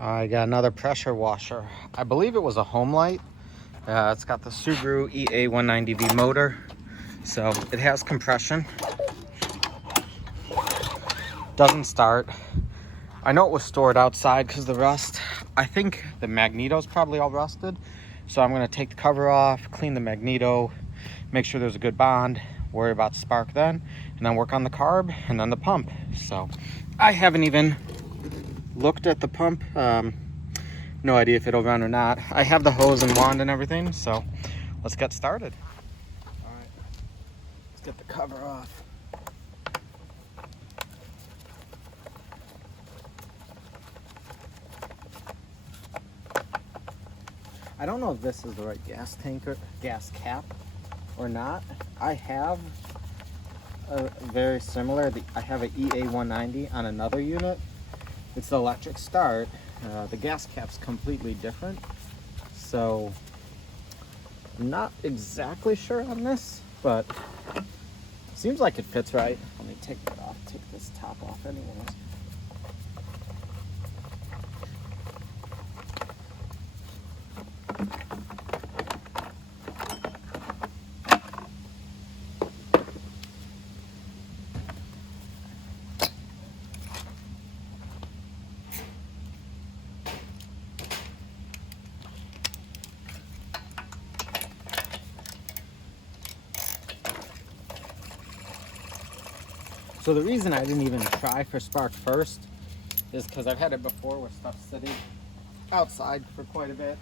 I got another pressure washer. I believe it was a Homelite. It's got the Subaru EA190V motor, so it has compression. Doesn't start. I know it was stored outside because of the rust. I think the magneto's probably all rusted, so I'm going to take the cover off, clean the magneto, make sure there's a good bond, worry about spark then, and then work on the carb and then the pump. So I haven't even looked at the pump. No idea if it'll run or not. I have the hose and wand and everything, so let's get started. All right, let's get the cover off. I don't know if this is the right gas tank or gas cap or not. I have a very similar. I have an EA190 on another unit. It's the electric start. The gas cap's completely different, so I'm not exactly sure on this, but seems like it fits right. Let me take that off. Take this top off anyways. So the reason I didn't even try for spark first is because I've had it before with stuff sitting outside for quite a bit,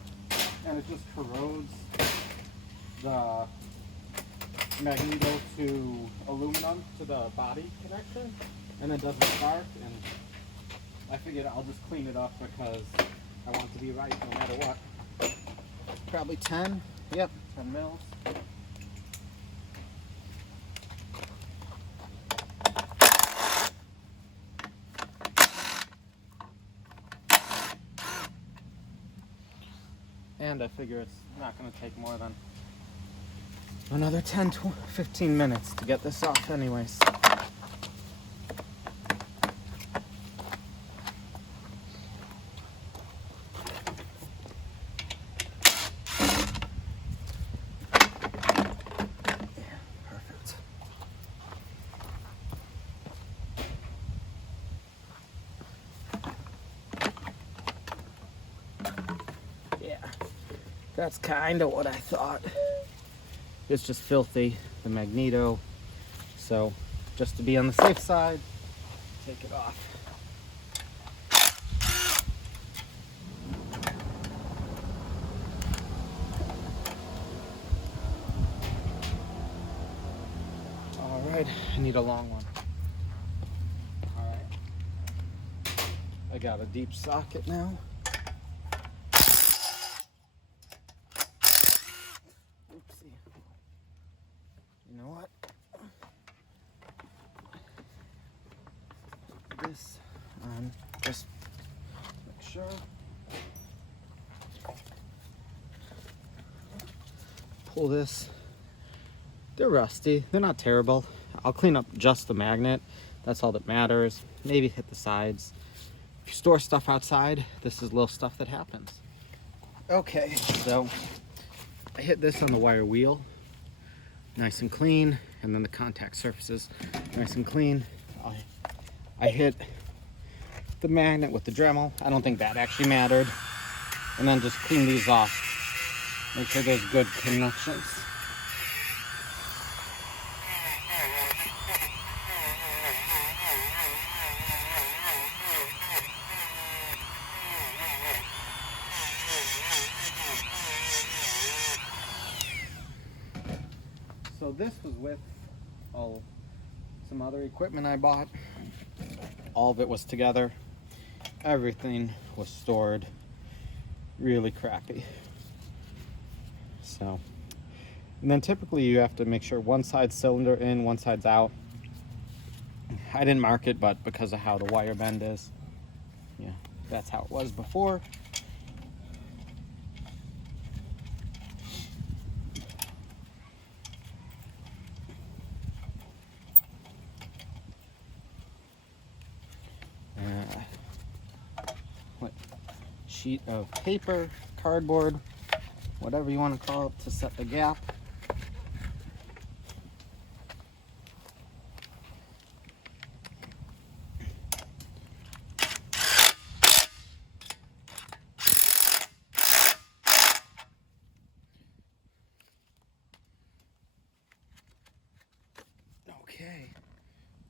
and it just corrodes the magneto to aluminum to the body connection, and it doesn't spark. And I figured I'll just clean it up because I want it to be right no matter what. Probably 10, yep, 10 mils. And I figure it's not going to take more than another 10 to 15 minutes to get this off anyways. Yeah, perfect. Yeah. That's kind of what I thought. It's just filthy, the magneto. So just to be on the safe side, take it off. All right, I need a long one. All right, I got a deep socket now. You know what? This on, just make sure. Pull this. They're rusty. They're not terrible. I'll clean up just the magnet. That's all that matters. Maybe hit the sides. If you store stuff outside, this is little stuff that happens. Okay, so I hit this on the wire wheel. Nice and clean, and then the contact surfaces nice and clean. I hit the magnet with the Dremel. I don't think that actually mattered. And then just clean these off. Make sure there's good connections. So this was with some other equipment I bought. All of it was together. Everything was stored really crappy. So, and then typically you have to make sure one side's cylinder in, one side's out. I didn't mark it, but because of how the wire bend is, yeah, that's how it was before. sheet of paper, cardboard, whatever you want to call it, to set the gap. Okay,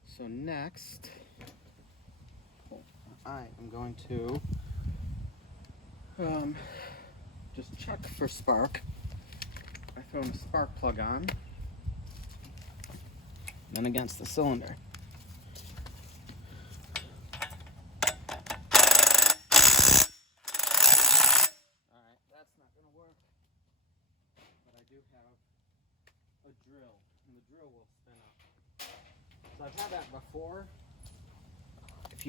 so next I am going to just check for spark. I throw a spark plug on, then against the cylinder. Alright, that's not going to work, but I do have a drill, and the drill will spin up. So I've had that before. If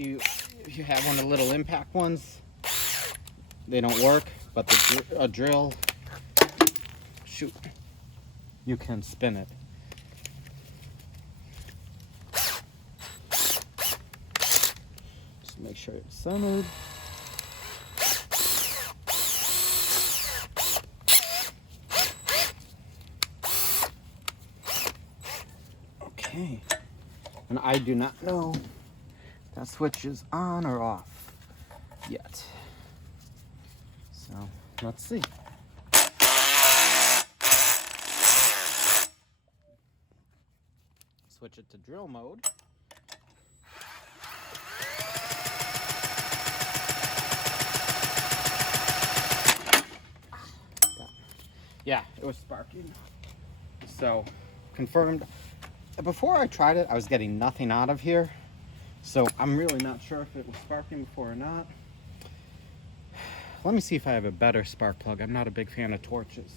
you have one of the little impact ones, they don't work, but a drill, shoot, you can spin it. Just make sure it's centered. Okay, and I do not know if that switch is on or off yet. So let's see. Switch it to drill mode. Yeah, it was sparking. So confirmed. Before I tried it, I was getting nothing out of here. So I'm really not sure if it was sparking before or not. Let me see if I have a better spark plug. I'm not a big fan of torches.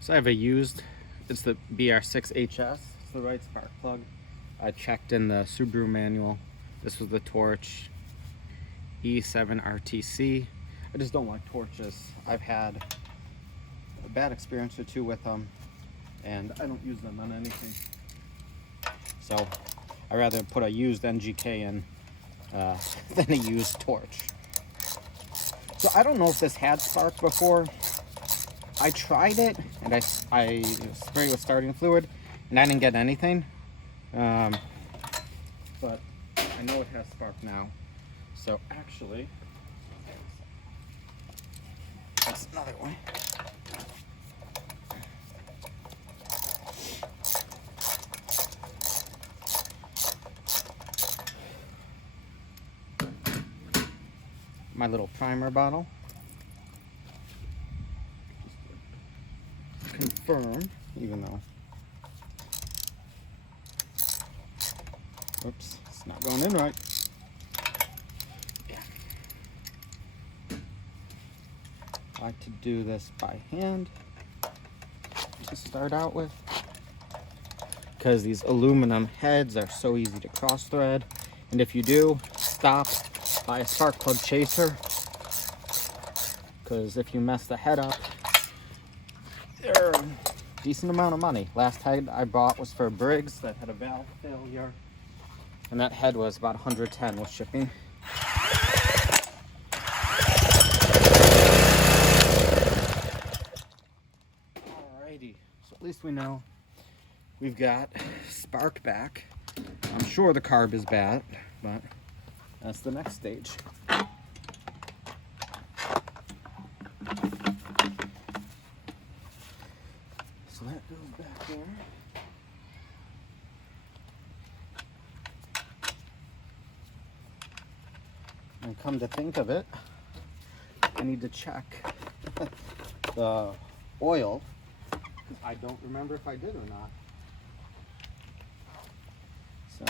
So I have a used, it's the BR6HS. It's the right spark plug. I checked in the Subaru manual. This was the torch E7RTC. I just don't like torches. I've had a bad experience or two with them, and I don't use them on anything. So I'd rather put a used NGK in than a used torch. So I don't know if this had spark before. I tried it, and I sprayed with starting fluid, and I didn't get anything. But I know it has spark now. So actually, that's another way. My little primer bottle. Just to confirm, even though, oops, it's not going in right. Yeah. I like to do this by hand to start out with, because these aluminum heads are so easy to cross thread, and if you do, stop. Buy a spark plug chaser, because if you mess the head up, they're a decent amount of money. Last head I bought was for a Briggs that had a valve failure, and that head was about $110 with shipping. Alrighty, so at least we know we've got spark back. I'm sure the carb is bad, but that's the next stage. So that goes back there. And come to think of it, I need to check the oil. I don't remember if I did or not. So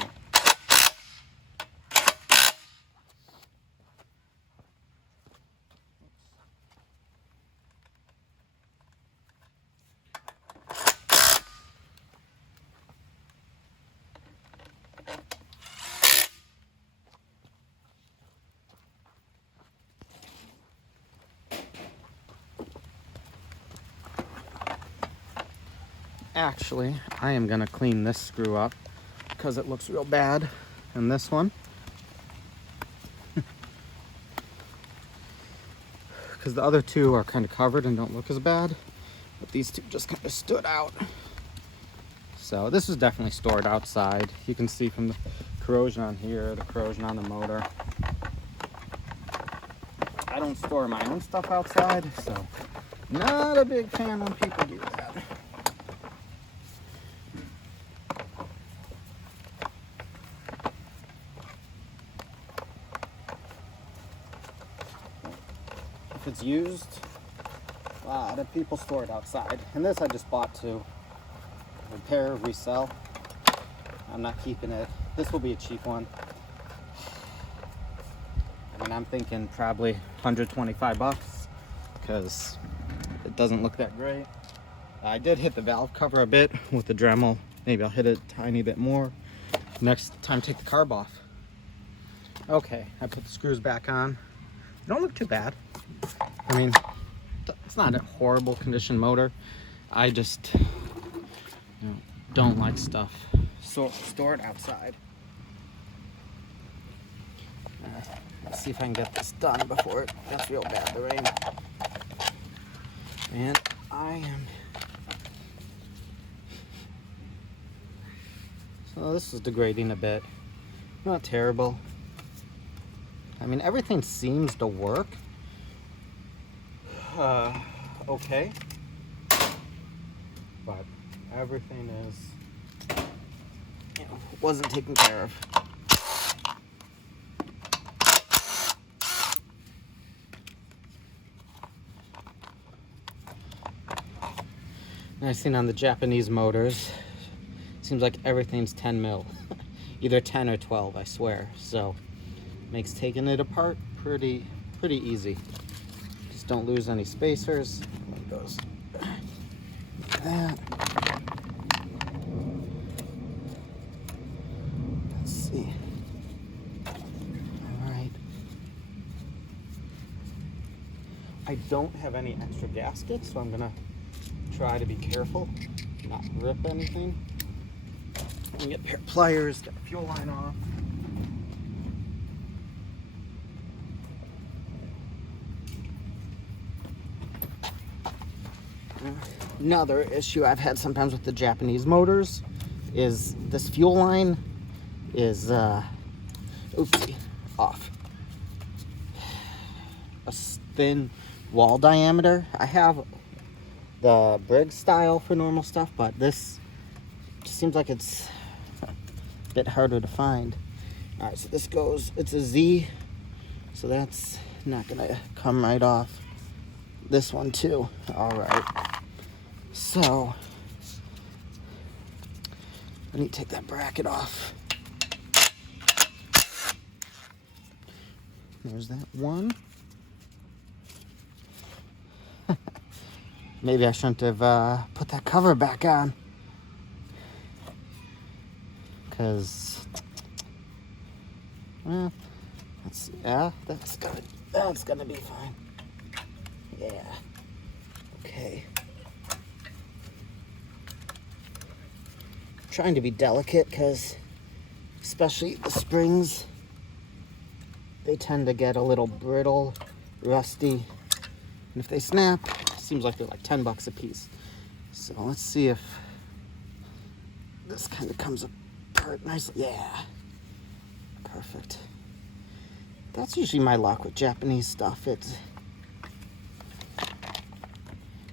actually, I am gonna clean this screw up because it looks real bad in this one. because the other two are kind of covered and don't look as bad, but these two just kind of stood out. So this is definitely stored outside. You can see from the corrosion on here, the corrosion on the motor. I don't store my own stuff outside, so not a big fan when people do that. If it's used, a lot of people store it outside. And this I just bought to repair, resell. I'm not keeping it. This will be a cheap one. I mean, I'm thinking probably 125 bucks because it doesn't look that great. I did hit the valve cover a bit with the Dremel. Maybe I'll hit it a tiny bit more next time. Take the carb off. Okay, I put the screws back on. They don't look too bad. I mean, it's not a horrible condition motor. I just don't like stuff stored outside. Let's see if I can get this done before it gets real bad, the rain. And I am... So this is degrading a bit. Not terrible. I mean, everything seems to work. Okay. But everything is, wasn't taken care of. Nice thing on the Japanese motors, seems like everything's 10 mil, either 10 or 12, I swear. So makes taking it apart pretty easy. Just don't lose any spacers. It goes like that. Let's see. All right. I don't have any extra gaskets, so I'm gonna try to be careful, not rip anything. Let me get a pair of pliers, get the fuel line off. Another issue I've had sometimes with the Japanese motors is this fuel line is, oopsie, off. A thin wall diameter. I have the Briggs style for normal stuff, but this just seems like it's a bit harder to find. All right, so this goes, it's a Z, so that's not gonna come right off. This one too. All right, so I need to take that bracket off. There's that one. Maybe I shouldn't have put that cover back on, because well, that's gonna be fine. Yeah. Okay. I'm trying to be delicate because, especially the springs, they tend to get a little brittle, rusty, and if they snap, seems like they're like 10 bucks a piece. So let's see if this kind of comes apart nicely. Yeah, perfect. That's usually my luck with Japanese stuff. It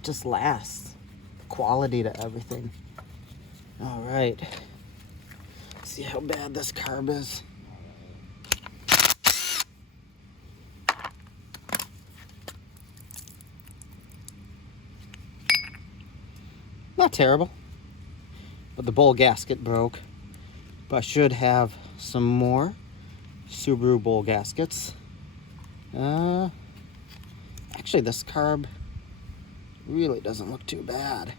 just lasts. Quality to everything. All right, let's see how bad this carb is. Not terrible, but the bowl gasket broke. But I should have some more Subaru bowl gaskets. Actually, this carb really doesn't look too bad,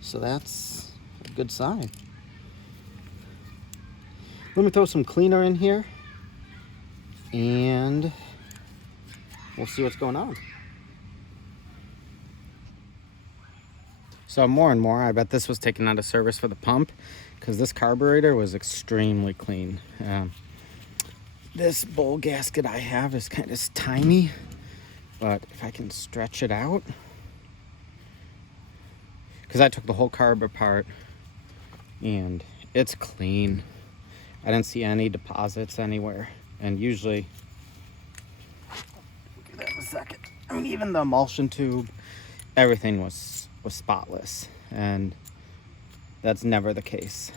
so that's a good sign. Let me throw some cleaner in here, and we'll see what's going on. So more and more, I bet this was taken out of service for the pump, because this carburetor was extremely clean. This bowl gasket I have is kind of tiny, But if I can stretch it out, because I took the whole carb apart and it's clean. I didn't see any deposits anywhere. And usually, look at that in a second. I mean, even the emulsion tube, everything was spotless, and that's never the case.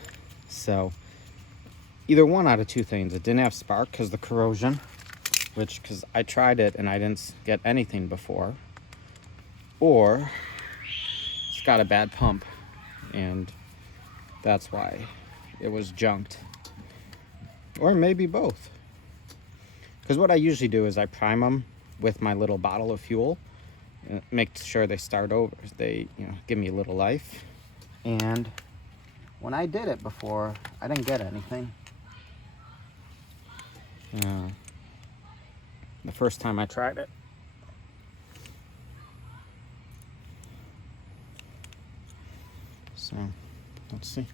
So either one out of two things: it didn't have spark because the corrosion, which, because I tried it and I didn't get anything before, or it's got a bad pump, and that's why it was junked. Or maybe both. Because what I usually do is I prime them with my little bottle of fuel, make sure they start over, they, give me a little life. And when I did it before, I didn't get anything. The first time I tried it. So, let's see.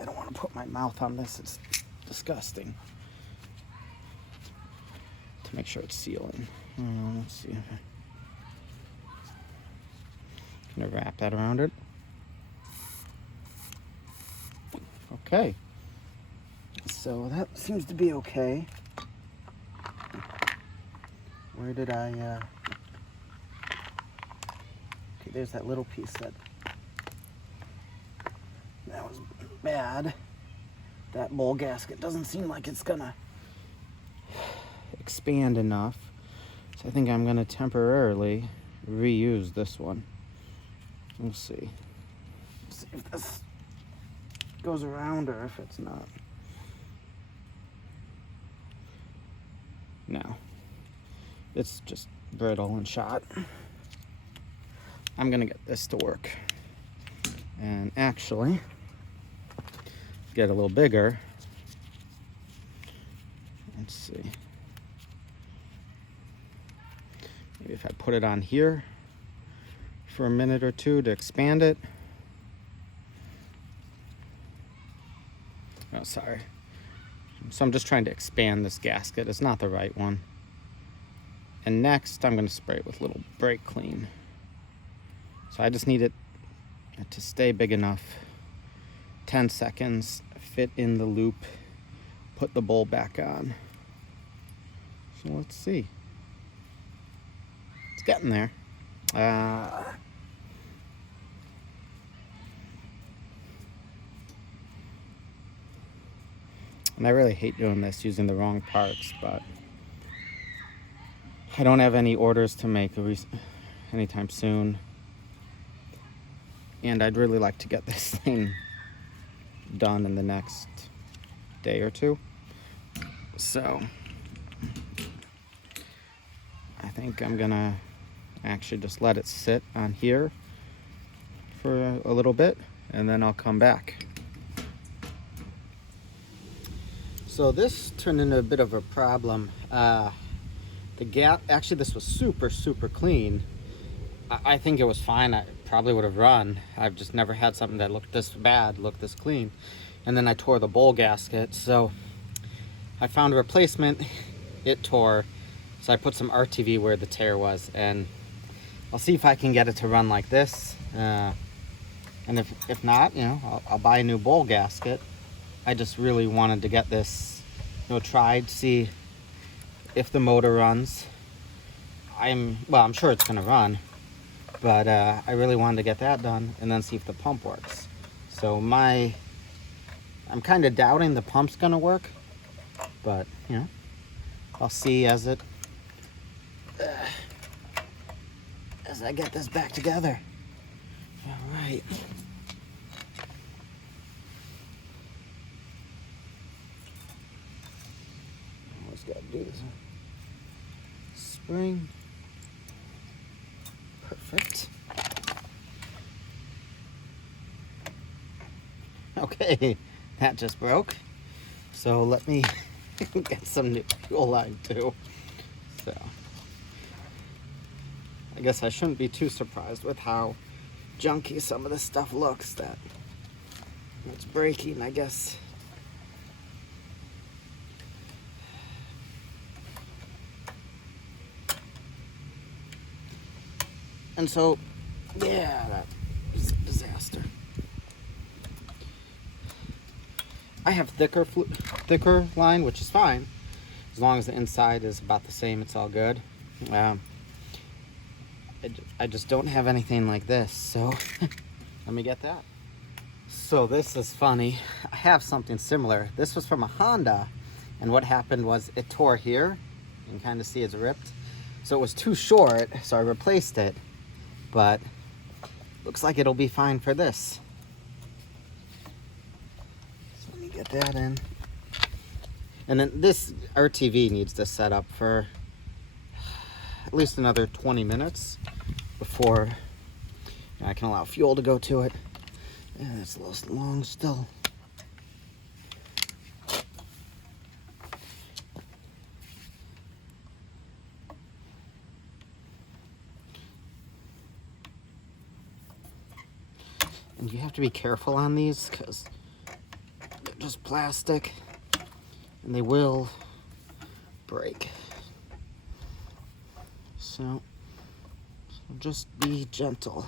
I don't want to put my mouth on this, it's disgusting. To make sure it's sealing. Let's see if I can wrap that around it. Okay. So that seems to be okay. Where did I, okay, there's that little piece that was bad. That bowl gasket doesn't seem like it's gonna expand enough. So I think I'm gonna temporarily reuse this one. We'll see. See if this goes around or if it's not. No, it's just brittle and shot. I'm gonna get this to work and actually get a little bigger. Let's see. Maybe if I put it on here for a minute or two to expand it. Oh, sorry. So I'm just trying to expand this gasket. It's not the right one. And next, I'm going to spray it with a little brake clean. So I just need it to stay big enough. 10 seconds, fit in the loop, put the bowl back on. So let's see. It's getting there. And I really hate doing this using the wrong parts, but I don't have any orders to make anytime soon. And I'd really like to get this thing done in the next day or two. So I think I'm gonna actually just let it sit on here for a little bit, and then I'll come back. So this turned into a bit of a problem. The gap, actually this was super clean. I think it was fine. I probably would have run. I've just never had something that looked this bad, looked this clean. And then I tore the bowl gasket, so I found a replacement. It tore, so I put some RTV where the tear was, and I'll see if I can get it to run like this. And if not, I'll buy a new bowl gasket. I just really wanted to get this, tried, see if the motor runs. I'm sure it's gonna run, but I really wanted to get that done and then see if the pump works. So I'm kind of doubting the pump's gonna work, but I'll see as I get this back together. All right. Always gotta do this. Spring. Perfect. Okay, that just broke. So let me get some new fuel line too. So I guess I shouldn't be too surprised with how junky some of this stuff looks, that it's breaking, I guess. And so, yeah, that is a disaster. I have thicker line, which is fine. As long as the inside is about the same, it's all good. I just don't have anything like this, so let me get that. So this is funny. I have something similar. This was from a Honda, and what happened was it tore here. You can kind of see it's ripped. So it was too short, so I replaced it, but looks like it'll be fine for this. So let me get that in. And then this RTV needs to set up for at least another 20 minutes before I can allow fuel to go to it. Yeah, it's a little long still. And you have to be careful on these because they're just plastic and they will break. So just be gentle.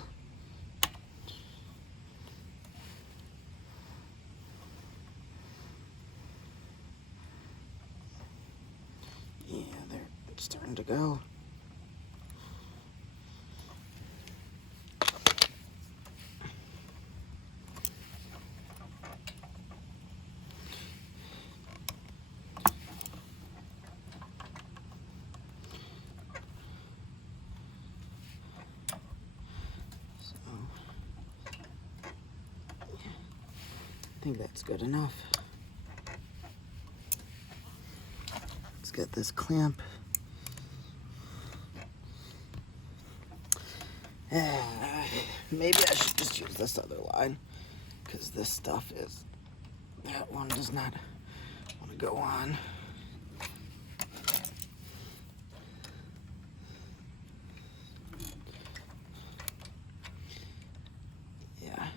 Yeah, it's starting to go. I think that's good enough. Let's get this clamp. Maybe I should just use this other line because this stuff is, that one does not want to go on. Yeah.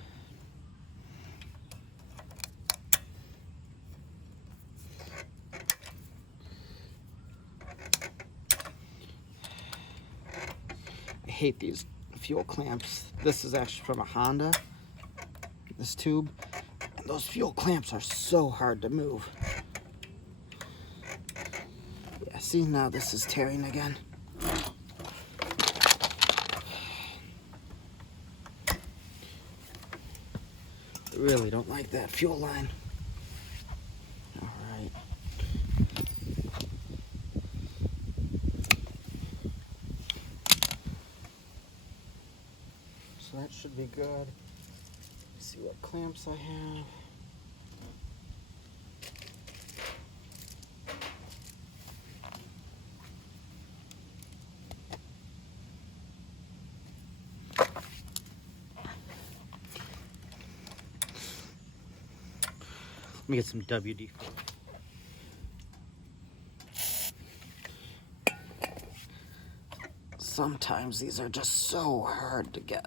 I hate these fuel clamps. This is actually from a Honda, this tube. And those fuel clamps are so hard to move. Yeah, see, now this is tearing again. I really don't like that fuel line. All right. So that should be good. Let's see what clamps I have. Let me get some WD-40. Sometimes these are just so hard to get.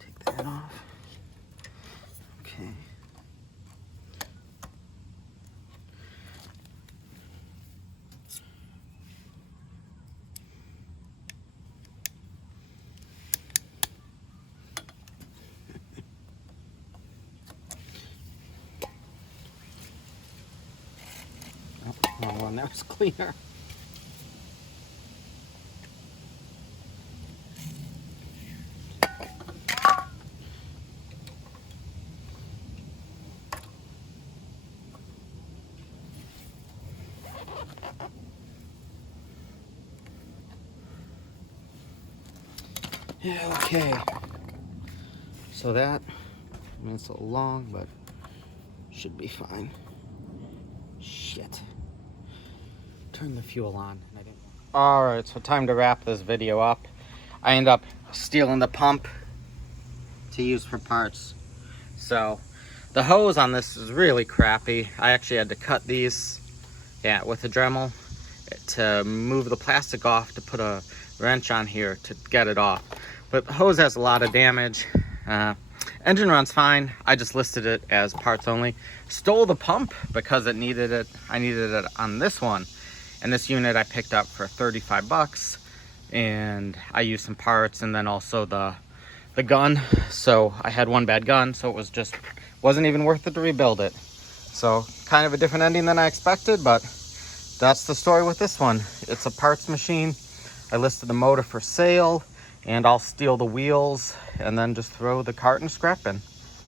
Take that off. Okay. Oh, one that was cleaner. Yeah, okay. So that, I mean, it's a little long, but should be fine. Shit. Turn the fuel on. Alright, so time to wrap this video up. I end up stealing the pump to use for parts. So the hose on this is really crappy. I actually had to cut these, yeah, with a Dremel to move the plastic off to put a wrench on here to get it off. But the hose has a lot of damage. Engine runs fine. I just listed it as parts only. Stole the pump because it needed it. I needed it on this one. And this unit I picked up for 35 bucks. And I used some parts and then also the gun. So I had one bad gun, so it was just wasn't even worth it to rebuild it. So kind of a different ending than I expected, but that's the story with this one. It's a parts machine. I listed the motor for sale, and I'll steal the wheels and then just throw the cart in scrap bin.